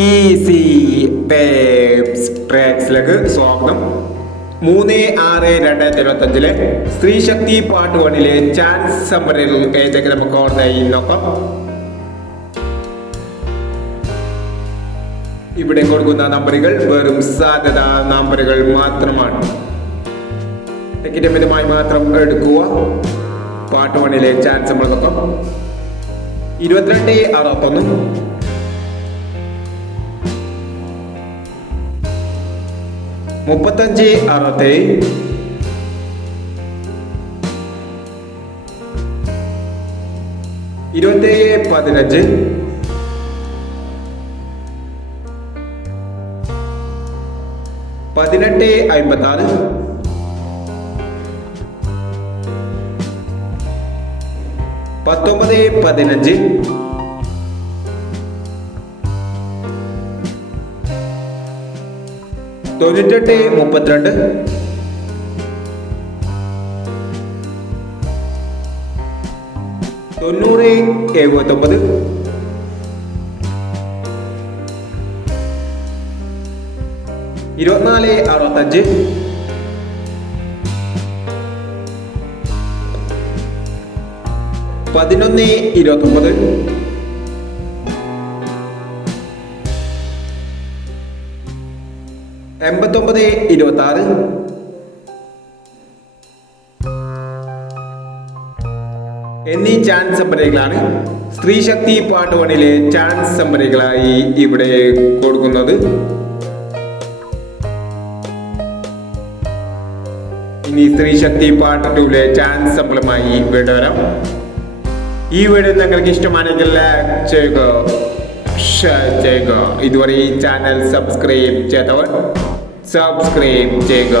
Easy പേപ്സ് ട്രാക്സിലേക്ക് സ്വാഗതം. 3/6/2025 സ്ത്രീ ശക്തി part 1 chance സമ്മറികൾ ഏതൊക്കെ നമുക്ക് ഓർമ്മയായി നോക്കാം. ഇവിടെ കൊടുക്കുന്ന നമ്പറുകൾ വെറും സാധ്യതാ നമ്പറുകൾ മാത്രമാണ്. ടിക്കറ്റ് മിതമായി മാത്രം എടുക്കുക. പാർട്ട് 1 ചാൻസ് നമ്മൾ നോക്കാം. 22/61, 35/67, 27/15, 18/56, 19/15, 98/32, 90/79, 24/65, 11/29, 89/26, എന്നീ ചാൻസ് സംഭരകളാണ് സ്ത്രീ ശക്തി പാർട്ട് 1 ചാൻസ് സംഭരകളായി ഇവിടെ കൊടുക്കുന്നത്. ഇനി സ്ത്രീ ശക്തി പാർട്ട് 2 ചാൻസ് സമ്പളമായി വീണ്ടും വരാം. ഈ വീഡിയോ നിങ്ങൾക്ക് ഇഷ്ടമാണെങ്കിൽ ലൈക്ക് ചെയ്യുക, ഷെയർ ചെയ്യുക. ഇതുവരെ ഈ ചാനൽ സബ്സ്ക്രൈബ് ചെയ്തവർ സബ്സ്ക്രൈബ് ചെയ്യുക.